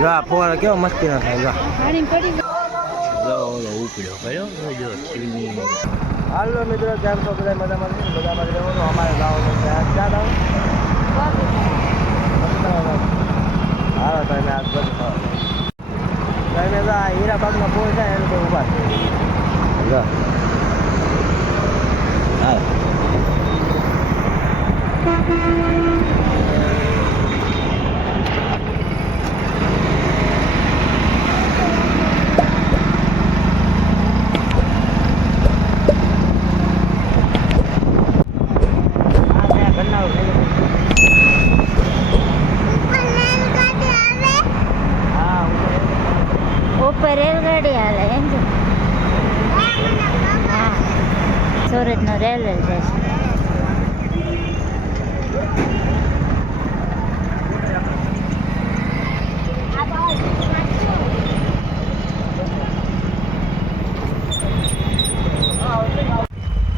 જો આ ફોર કેવો મસ્તી ના થાય જો ઉપડ્યો કયો જો હાલો મિત્રો કેમ છો બધા મજામાં રહેવાનું અમારે ગાવાનું ક્યાં હાલો તમે આજ બધું તમે હીરાબાગના પોલ છે એ લોકો ઊભા છે જો હા રેલગાડી હાલે એમ છે. હા સુરતનો રેલવે સ્ટેશન.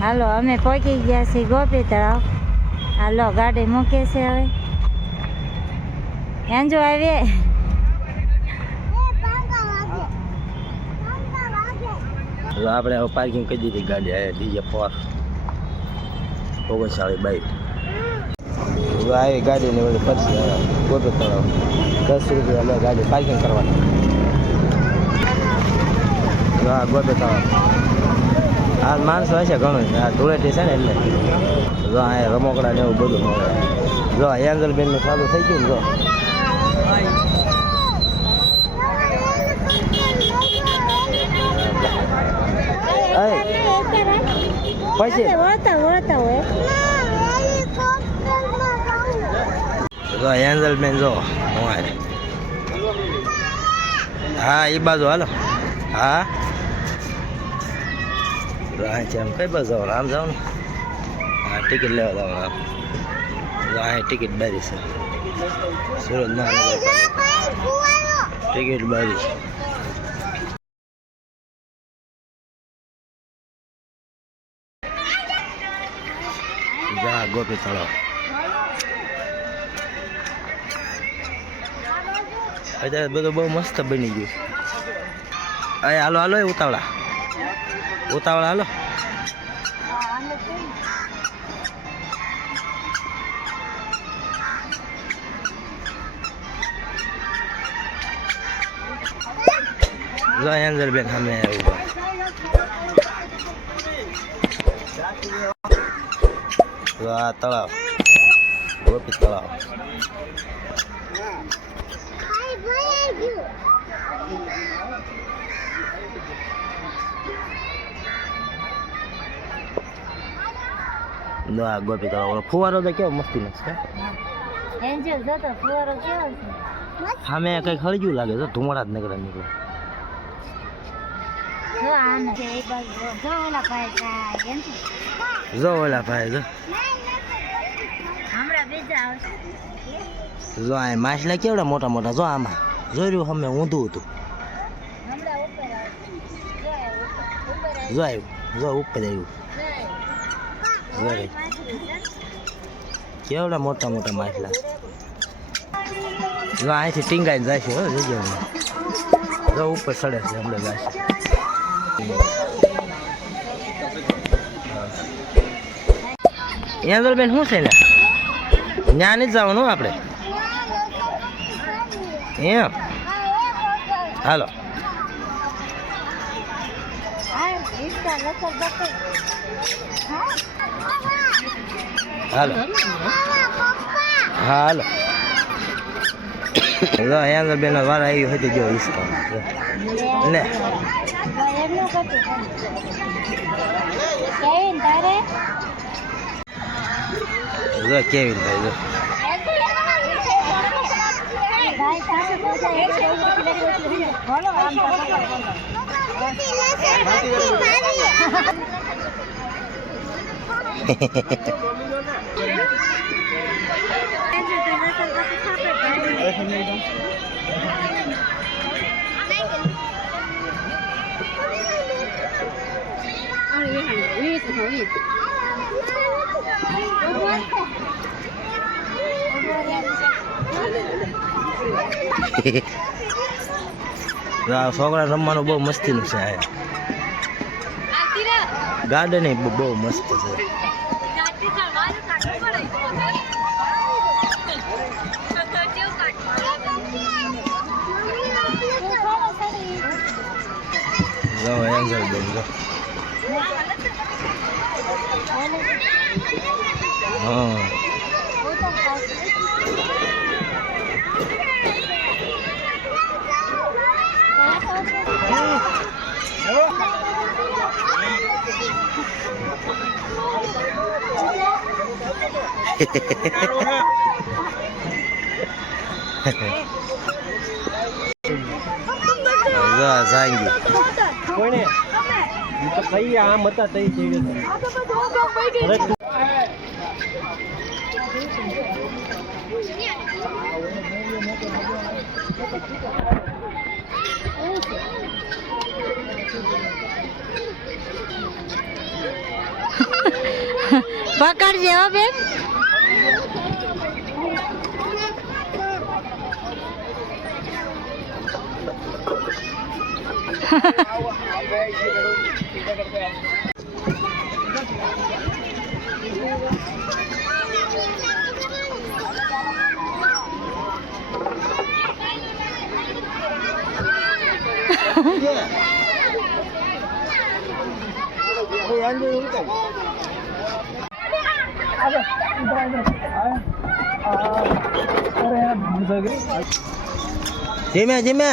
હાલો અમે પહોંચી ગયા છીએ ગોપી તળાવ. હાલો ગાડી મૂકે છે હવે એન્જો આવીએ. આપણે પાર્કિંગ કરી દીધી ગાડી આ ડીજે 4 ઓગણસાળી બાઈક આવી ગાડીને ઓલી પછી ગોપી તળાવ 10 રૂપિયા અમે ગાડી પાર્કિંગ કરવાની. હા ગોપી તળાવ આ માણસો હશે ઘણું આ ધૂળેટી છે ને એટલે જો આ રમકડા ને એવું બધું મળે. જો એન્જલબેનનું ચાલુ થઈ ગયું ને જો પછી જો એન્જલબેન જો હા એ બાજુ હાલો. હા આમ કઈ બાજુ જવાનું આમ જવાનું. હા ટિકિટ લેવા જવાનું આમ અહીં ટિકિટ બારી છે સુરત મહાનગરપાલિકા ટિકિટ બારી. જા ગોપી તળાવ અત્યારે બધું બહુ મસ્ત બની ગયું. અરે હાલો હાલો ઉતાવળા ઉતાવળા હાલો. જો એન્જલબેન સામે ઉભા. આ તળાવ ગોપી તળાવ આ ગોપી તળાવ ફુવારો તો કેવો મસ્તી નથી સામે કઈક હળગ્યું લાગે છે ધુમાડા જ નીકળે જો ઓલા ભાઈ જો આ માછલા કેવડા મોટા મોટા જો આમાં જોયું અમે ઊંધું હતું જો આવ્યું જો ઉપર આવ્યું કેવડા મોટા મોટા માછલા જો અહીંથી ટીંગાઈને જાય છે જો ઉપર ચડે છે હમણાં જાય છે. એન્જલબેન શું છે ને ત્યાં નથી જવાનું આપણે એમ હાલો. હાલો હાલો એન્જલબેન વાર આવી હતી જો હિસ્સા લે જો કેવી ભાઈ જો આ છોકરા રમવાનું બહુ મસ્તીનું છે આ ગાર્ડન બહુ મસ્ત છે. જો એન્જલ બેન જો હા जाएंगे कोई नहीं ये तो सही है हाँ मत सही चाहिए પકડજે હો બેન. धीमे धीमे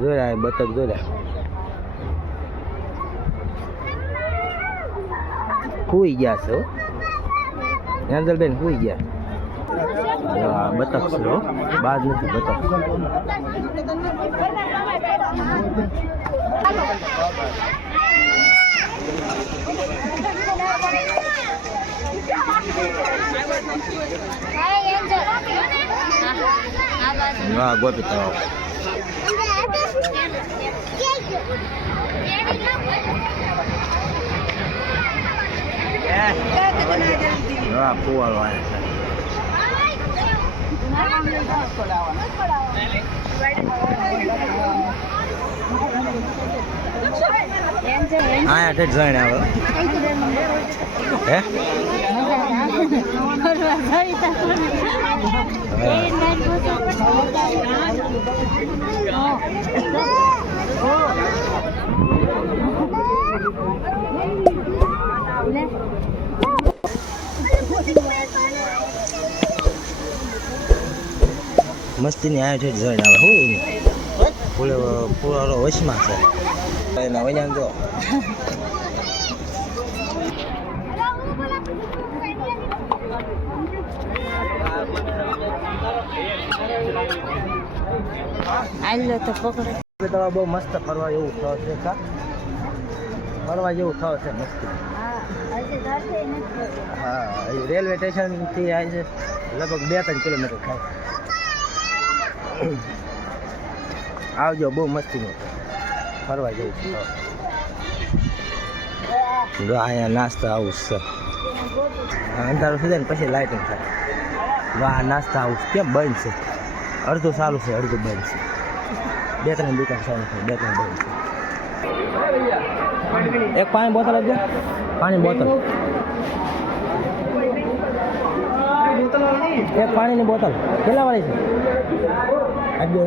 જોયા બતક જોયા હુઈ ગયા છે એન્જલ બેન હુઈ ગયા બતક છે બાદ નથી બતક હા ગોપી તળાવ હા ફુવારો હા ઠેઠ જઈને આવે હે મસ્તીની આ ઠેઠ જઈને આવે હું પૂરો વચમાં છે એના વૈયાન જો આલો તો પકડો. તો બહુ મસ્ત ફરવા જેવું સ્થળ છે કા ફરવા જેવું સ્થળ છે મસ્તી. હા રેલવે સ્ટેશનથી આ છે લગભગ 2-3 કિલોમીટર થાય. આવજો બહુ મસ્તીનું ફરવા જેવું સ્થળ. જો અહીંયા નાસ્તા હાઉસ છે અંધારું સુધી ને પછી લાઇટિંગ થાય. જો આ નાસ્તા હાઉસ કેમ બંધ છે અડધું ચાલુ છે અડધું બંધ છે 2-3 દુકાન ચાલુ છે 2-3 બંધ છે. એક પાણી બોટલ આપજો પાણી બોટલ એક પાણીની બોટલ કેટલા વાળી છે આપજો.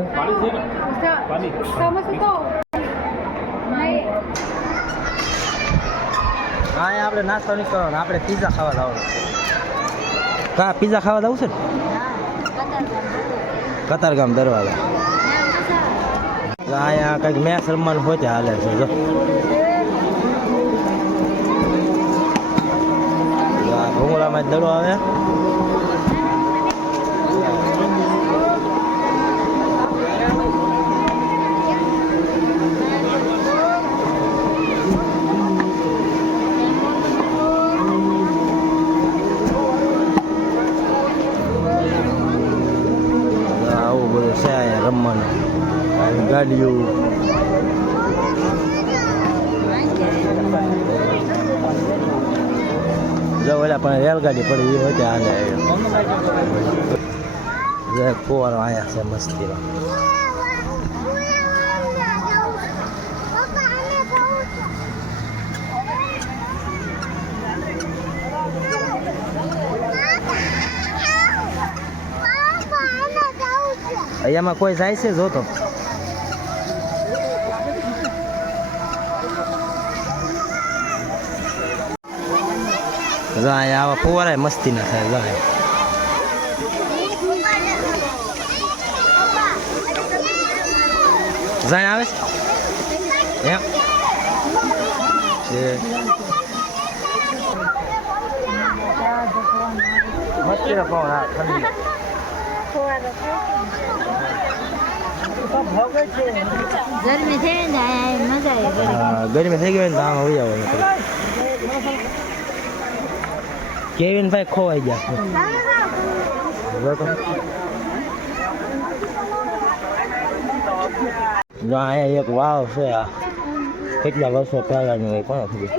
હા આપણે નાસ્તો નહીં કરવાનો આપણે પીઝા ખાવા લાવવાનો. કા પીઝા ખાવા જવું છે ને કતારગામ દરવાજા અહીંયા કંઈક મેચ રમવાનું હોય ત્યાં હાલે છે. જો ભૂંગળામાં દડો આવે આવું બધું છે અહીંયા રમવાનું ગાડીઓ જો ઓલા પણ રેલગાડી પડી એ હોય ત્યાં જે કુવારો અહીંયા છે મસ્તીનો. અહીંયામાં કોઈ જાય છે જોતો જો અહીંયા આવા ફુવારા મસ્તી ના થાય. જો જાણ આવે છે એમ મસ્તી ના પવન હા ઠંડી. ગરમી થઈ ને મજા આવે. ગરમી થઈ ગઈ હોય ને તો આમાં ઉઈ આવો. કેવિન ભાઈ ખોવાઈ ગયા છે. જો અહીંયા એક વાવ છે. આ કેટલા વર્ષો પહેલાની હોય કોને ખબર.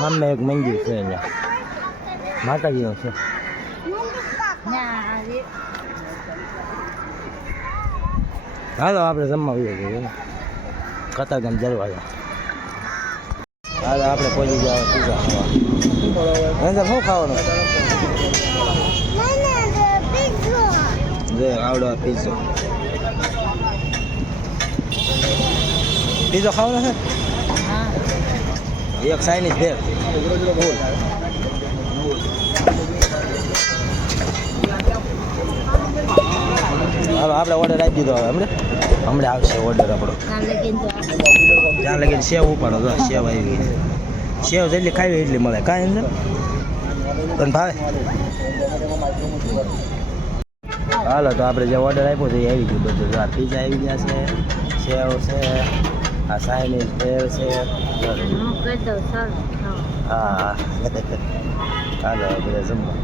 સામે એક મંદિર છે અહીંયા માતાજીનું છે. હાલો આપણે જમવા આવીએ છીએ કતારગામ દરવાજા. હાલો આપણે પહોંચી ગયા પીઝા ખાવા. અંદર શું ખાવાનું જે આવડો પીઝો પીઝો ખાવાનો છે. એક ચાઇનીઝ ભેળ ફૂલ. હાલો આપણે ઓર્ડર આપી દીધો. હવે હમણાં આવશે ઓર્ડર આપણો. ત્યાં લગીને સેવ ઉપાડો. જો સેવ આવી ગઈ. સેવ જેટલી ખાવી એટલી મળે. કાંઈ અંદર તને ભાવે. હાલો તો આપણે જે ઓર્ડર આપ્યો તો એ આવી ગયું બધું. જો આ પીઝા આવી ગયા છે, સેવ છે, આ ચાઇનીઝ ભેળ છે. હા હાલો બધા જમવા.